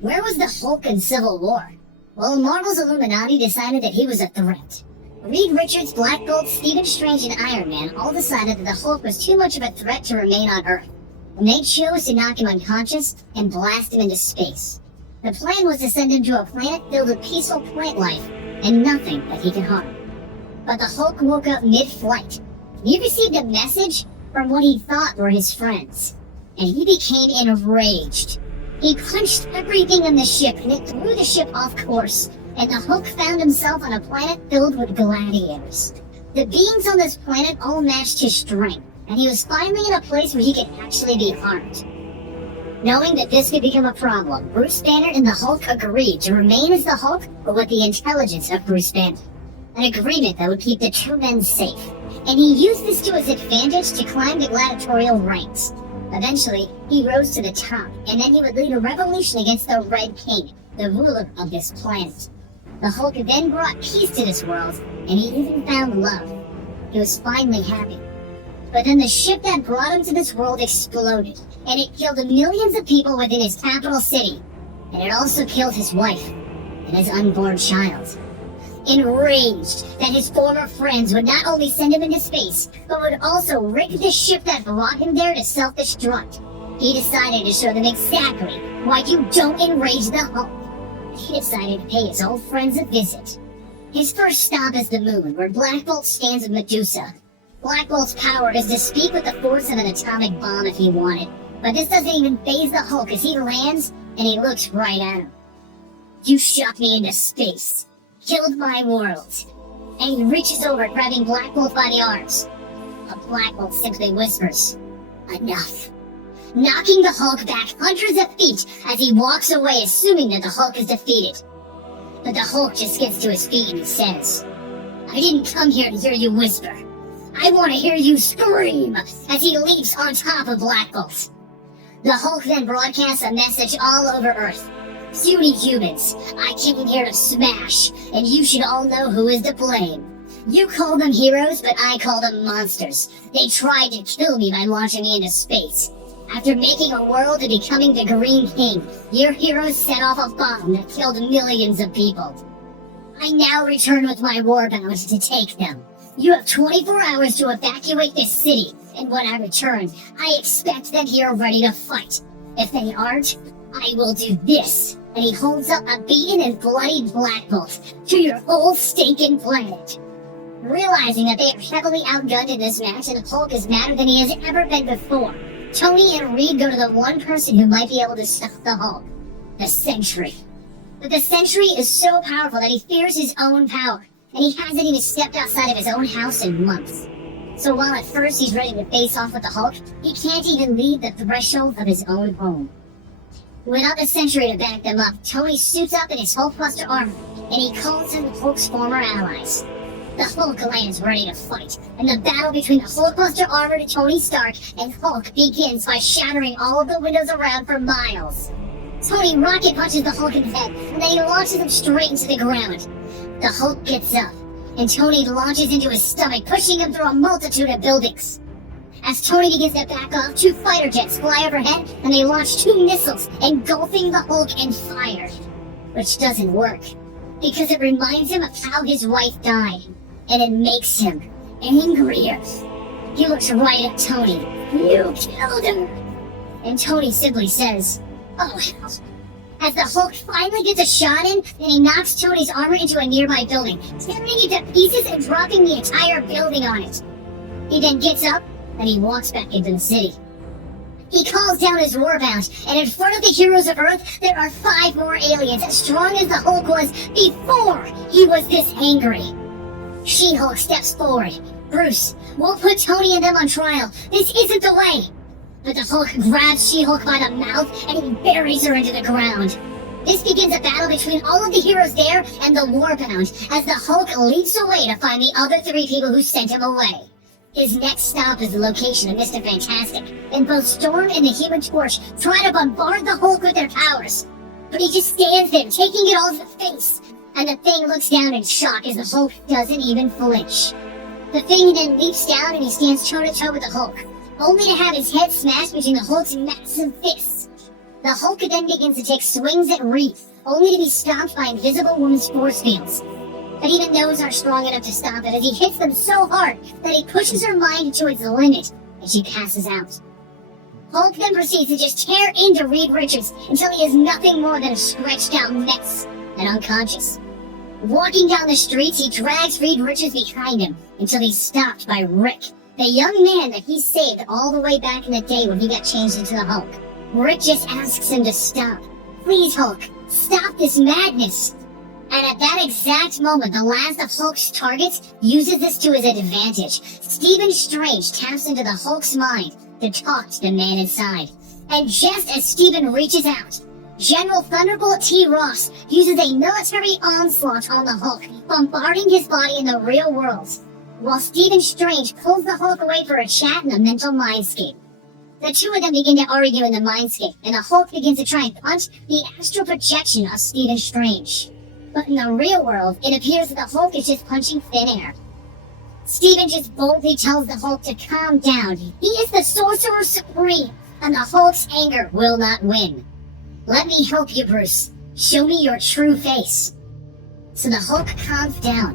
Where was the Hulk in Civil War? Well, Marvel's Illuminati decided that he was a threat. Reed Richards, Black Bolt, Stephen Strange, and Iron Man all decided that the Hulk was too much of a threat to remain on Earth, and they chose to knock him unconscious and blast him into space. The plan was to send him to a planet filled with peaceful plant life and nothing that he could harm. But the Hulk woke up mid-flight. He received a message from what he thought were his friends, and he became enraged. He punched everything on the ship, and it threw the ship off course, and the Hulk found himself on a planet filled with gladiators. The beings on this planet all matched his strength, and he was finally in a place where he could actually be harmed. Knowing that this could become a problem, Bruce Banner and the Hulk agreed to remain as the Hulk, but with the intelligence of Bruce Banner. An agreement that would keep the two men safe, and he used this to his advantage to climb the gladiatorial ranks. Eventually, he rose to the top, and then he would lead a revolution against the Red King, the ruler of this planet. The Hulk then brought peace to this world, and he even found love. He was finally happy. But then the ship that brought him to this world exploded, and it killed millions of people within his capital city, and it also killed his wife and his unborn child. Enraged that his former friends would not only send him into space, but would also rig the ship that brought him there to self-destruct, he decided to show them exactly why you don't enrage the Hulk. He decided to pay his old friends a visit. His first stop is the moon, where Black Bolt stands with Medusa. Black Bolt's power is to speak with the force of an atomic bomb if he wanted, but this doesn't even faze the Hulk as he lands and he looks right at him. You shot me into space. Killed my world. And he reaches over, grabbing Black Bolt by the arms. But Black Bolt simply whispers, "Enough," knocking the Hulk back hundreds of feet as he walks away, assuming that the Hulk is defeated. But the Hulk just gets to his feet and he says, "I didn't come here to hear you whisper. I want to hear you scream," as he leaps on top of Black Bolt. The Hulk then broadcasts a message all over Earth. "Puny humans, I came here to smash, and you should all know who is to blame. You call them heroes, but I call them monsters. They tried to kill me by launching me into space. After making a world and becoming the Green King, your heroes set off a bomb that killed millions of people. I now return with my warbound to take them. You have 24 hours to evacuate this city, and when I return, I expect them here ready to fight. If they aren't, I will do this," and he holds up a beaten and bloodied Black Bolt, "to your whole stinking planet." Realizing that they are heavily outgunned in this match and Hulk is madder than he has ever been before, Tony and Reed go to the one person who might be able to stop the Hulk, the Sentry. But the Sentry is so powerful that he fears his own power, and he hasn't even stepped outside of his own house in months. So while at first he's ready to face off with the Hulk, he can't even leave the threshold of his own home. Without the Sentry to back them up, Tony suits up in his Hulkbuster armor, and he calls in Hulk's former allies. The Hulk lands ready to fight, and the battle between the Hulkbuster armored Tony Stark and Hulk begins by shattering all of the windows around for miles. Tony rocket punches the Hulk in the head, and then he launches him straight into the ground. The Hulk gets up, and Tony launches into his stomach, pushing him through a multitude of buildings. As Tony begins to back off, 2 fighter jets fly overhead, and they launch 2 missiles, engulfing the Hulk in fire. Which doesn't work, because it reminds him of how his wife died, and it makes him angrier. He looks right at Tony. "You killed her!" And Tony simply says, "Oh hell." As the Hulk finally gets a shot in, then he knocks Tony's armor into a nearby building, tearing it to pieces and dropping the entire building on it. He then gets up, and he walks back into the city. He calls down his warbound, and in front of the heroes of Earth, there are 5 more aliens as strong as the Hulk was before he was this angry. She-Hulk steps forward. "Bruce, we'll put Tony and them on trial. This isn't the way." But the Hulk grabs She-Hulk by the mouth, and he buries her into the ground. This begins a battle between all of the heroes there and the warbound, as the Hulk leaps away to find the other 3 people who sent him away. His next stop is the location of Mr. Fantastic, and both Storm and the Human Torch try to bombard the Hulk with their powers. But he just stands there, taking it all to the face, and the Thing looks down in shock as the Hulk doesn't even flinch. The Thing then leaps down and he stands toe-to-toe with the Hulk, only to have his head smashed between the Hulk's massive fists. The Hulk then begins to take swings at Reed, only to be stopped by Invisible Woman's force fields. But even those aren't strong enough to stop it, as he hits them so hard that he pushes her mind to its limit, and she passes out. Hulk then proceeds to just tear into Reed Richards until he is nothing more than a stretched out mess and unconscious. Walking down the streets, he drags Reed Richards behind him until he's stopped by Rick, the young man that he saved all the way back in the day when he got changed into the Hulk. Rick just asks him to stop. Please, Hulk, stop this madness. And at that exact moment, the last of Hulk's targets uses this to his advantage. Stephen Strange taps into the Hulk's mind to talk to the man inside. And just as Stephen reaches out, General Thunderbolt T. Ross uses a military onslaught on the Hulk, bombarding his body in the real world, while Stephen Strange pulls the Hulk away for a chat in the mental mindscape. The two of them begin to argue in the mindscape, and the Hulk begins to try and punch the astral projection of Stephen Strange. But in the real world, it appears that the Hulk is just punching thin air. Stephen just boldly tells the Hulk to calm down. He is the Sorcerer Supreme, and the Hulk's anger will not win. Let me help you, Bruce. Show me your true face. So the Hulk calms down,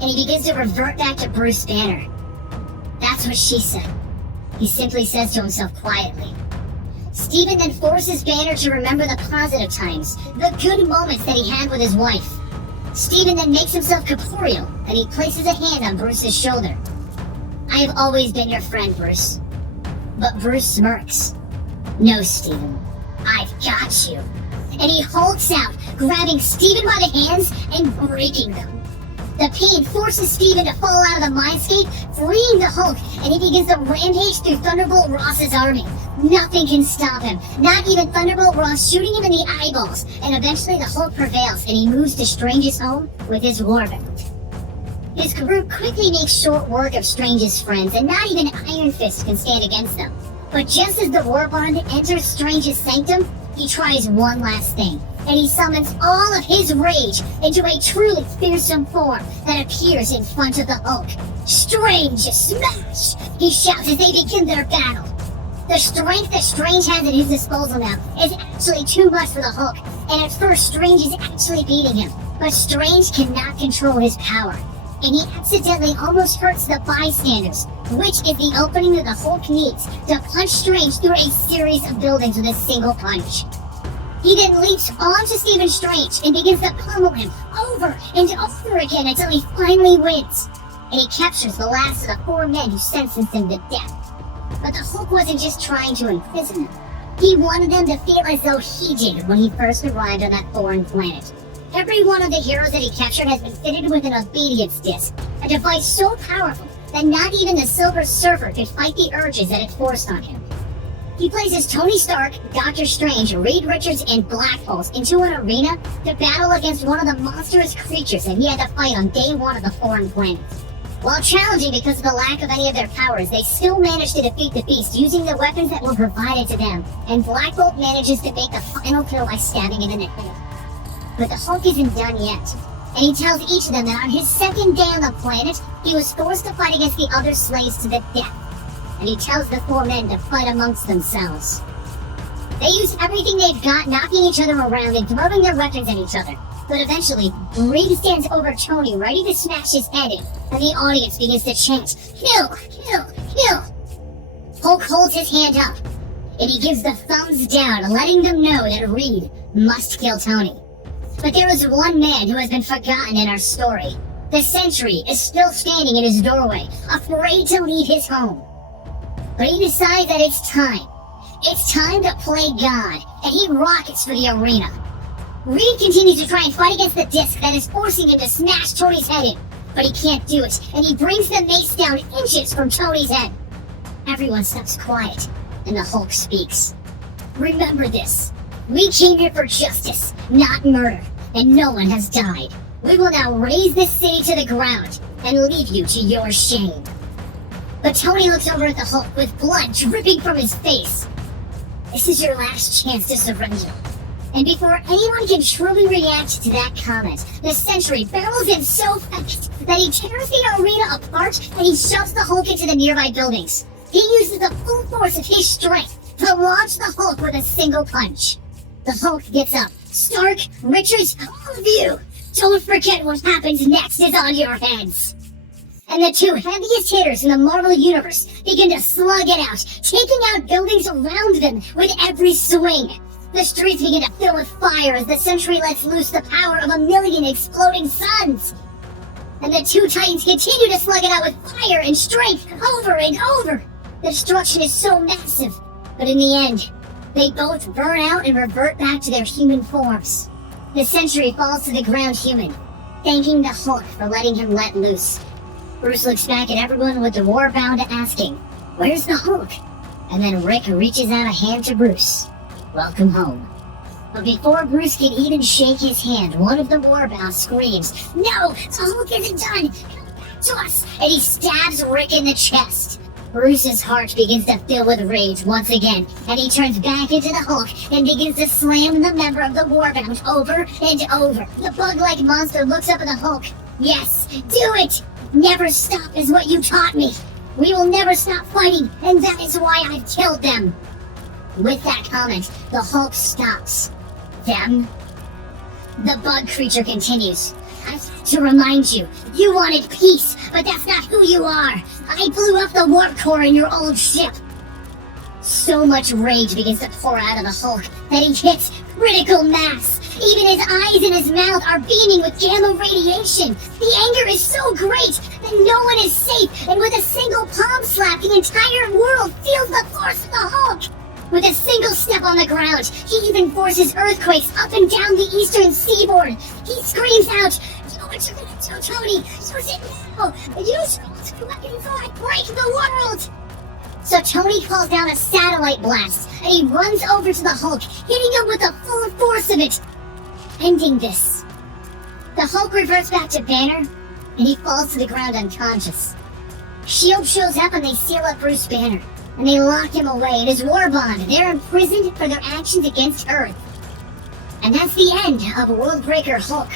and he begins to revert back to Bruce Banner. That's what she said. He simply says to himself quietly. Stephen then forces Banner to remember the positive times, the good moments that he had with his wife. Stephen then makes himself corporeal, and he places a hand on Bruce's shoulder. I have always been your friend, Bruce. But Bruce smirks. No, Stephen. I've got you. And he hulks out, grabbing Stephen by the hands and breaking them. The pain forces Stephen to fall out of the mindscape, freeing the Hulk, and he begins to rampage through Thunderbolt Ross's army. Nothing can stop him, not even Thunderbolt Ross shooting him in the eyeballs, and eventually the Hulk prevails and he moves to Strange's home with his warband. His group quickly makes short work of Strange's friends, and not even Iron Fist can stand against them. But just as the warband enters Strange's sanctum, he tries one last thing, and he summons all of his rage into a truly fearsome form that appears in front of the Hulk. Strange, smash! He shouts as they begin their battle. The strength that Strange has at his disposal now is actually too much for the Hulk, and at first Strange is actually beating him, but Strange cannot control his power, and he accidentally almost hurts the bystanders, which is the opening that the Hulk needs to punch Strange through a series of buildings with a single punch. He then leaps onto Stephen Strange and begins to pummel him over and over again until he finally wins, and he captures the last of the 4 men who sentenced him to death. But the Hulk wasn't just trying to imprison them. He wanted them to feel as though he did when he first arrived on that foreign planet. Every one of the heroes that he captured has been fitted with an obedience disc, a device so powerful that not even the Silver Surfer could fight the urges that it forced on him. He places Tony Stark, Doctor Strange, Reed Richards, and Black Bolt into an arena to battle against one of the monstrous creatures that he had to fight on day 1 of the foreign planet. While challenging because of the lack of any of their powers, they still manage to defeat the beast using the weapons that were provided to them, and Black Bolt manages to make the final kill by stabbing him in the head. But the Hulk isn't done yet, and he tells each of them that on his second day on the planet, he was forced to fight against the other slaves to the death, and he tells the 4 men to fight amongst themselves. They use everything they've got, knocking each other around and throwing their weapons at each other. But eventually, Reed stands over Tony, ready to smash his head in, and the audience begins to chant, "Kill! Kill! Kill!" Hulk holds his hand up, and he gives the thumbs down, letting them know that Reed must kill Tony. But there is one man who has been forgotten in our story. The Sentry is still standing in his doorway, afraid to leave his home. But he decides that it's time. It's time to play God, and he rockets for the arena. Reed continues to try and fight against the disc that is forcing him to smash Tony's head in, but he can't do it, and he brings the mace down inches from Tony's head. Everyone stops quiet, and the Hulk speaks. Remember this. We came here for justice, not murder, and no one has died. We will now raise this city to the ground and leave you to your shame. But Tony looks over at the Hulk with blood dripping from his face. This is your last chance to surrender. And before anyone can truly react to that comment, the Sentry barrels in so fast that he tears the arena apart and he shoves the Hulk into the nearby buildings. He uses the full force of his strength to launch the Hulk with a single punch. The Hulk gets up. Stark, Richards, all of you! Don't forget what happens next is on your heads! And the two heaviest hitters in the Marvel Universe begin to slug it out, taking out buildings around them with every swing. The streets begin to fill with fire as the Sentry lets loose the power of 1,000,000 exploding suns. And the two Titans continue to slug it out with fire and strength over and over. The destruction is so massive, but in the end, they both burn out and revert back to their human forms. The Sentry falls to the ground human, thanking the Hulk for letting him let loose. Bruce looks back at everyone with the Warbound asking, "Where's the Hulk?" And then Rick reaches out a hand to Bruce. "Welcome home." But before Bruce can even shake his hand, one of the Warbound screams, "No, the Hulk isn't done! Come back to us!" And he stabs Rick in the chest. Bruce's heart begins to fill with rage once again, and he turns back into the Hulk and begins to slam the member of the Warbound over and over. The bug-like monster looks up at the Hulk. "Yes, do it! Never stop is what you taught me. We will never stop fighting, and that is why I've killed them." With that comment, the Hulk stops. Them? The bug creature continues. "I have to remind you, you wanted peace, but that's not who you are. I blew up the warp core in your old ship." So much rage begins to pour out of the Hulk that he hits critical mass. Even his eyes and his mouth are beaming with gamma radiation. The anger is so great that no one is safe, and with a single palm slap, the entire world feels the force of the Hulk. With a single step on the ground, he even forces earthquakes up and down the eastern seaboard. He screams out, "Do what you're gonna do, Tony! Use it now! Use your weapons or I break the world!" So Tony calls down a satellite blast, and he runs over to the Hulk, hitting him with the full force of it, ending this. The Hulk reverts back to Banner, and he falls to the ground unconscious. S.H.I.E.L.D. shows up and they seal up Bruce Banner, and they lock him away in his war bond. They're imprisoned for their actions against Earth. And that's the end of Worldbreaker Hulk.